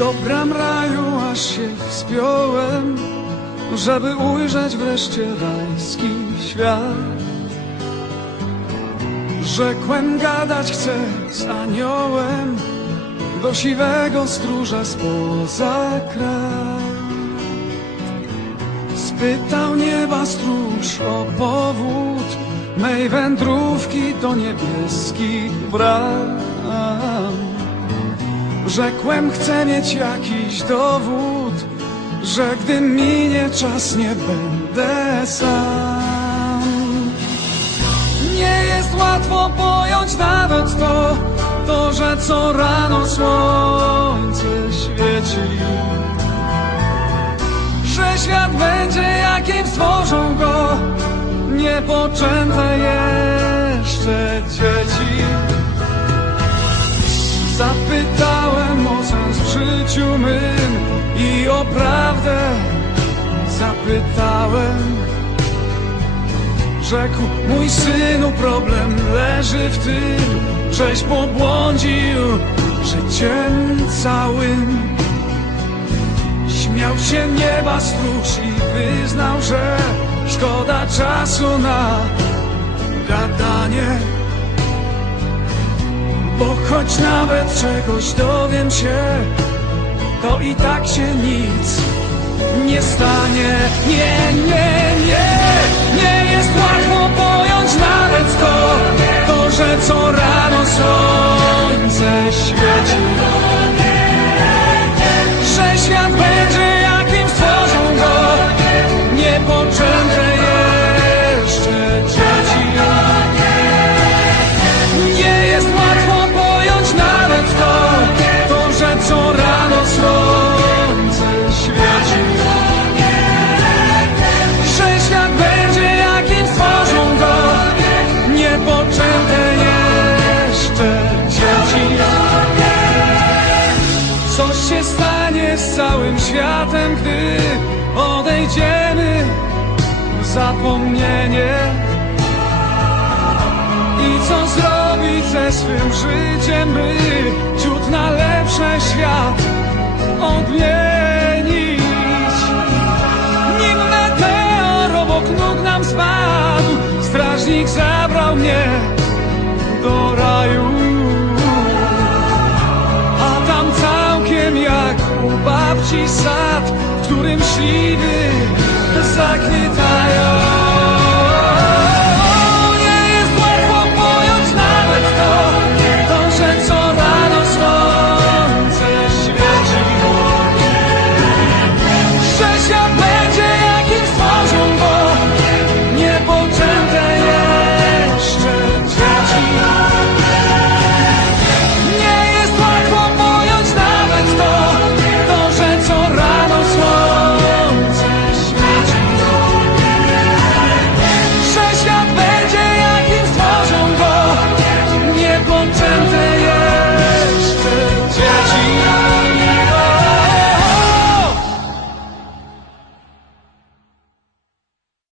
Do bram raju aż się wspiąłem, żeby ujrzeć wreszcie rajski świat. Rzekłem gadać chcę z aniołem, do siwego stróża spoza kraj. Spytał nieba stróż o powód mej wędrówki do niebieskich bram. Rzekłem, chcę mieć jakiś dowód, że gdy minie czas, nie będę sam. Nie jest łatwo pojąć nawet to, to, że co rano słońce świeci. Że świat będzie jakim stworzą go niepoczęte jeszcze dzieci. W życiu mym i o prawdę zapytałem. Rzekł mój synu, problem leży w tym, żeś pobłądził życiem całym. Śmiał się nieba stróż i wyznał, że szkoda czasu na gadanie. Bo choć nawet czegoś dowiem się, to i tak się nic nie stanie. Nie, nie, nie, światem, gdy odejdziemy w zapomnienie? I co zrobić ze swym życiem, by ciut na lepsze świat odmienić? Nim meteor obok nóg nam spadł, strażnik zabrał mnie do raju. babci sad, w którym śliny zagnietają.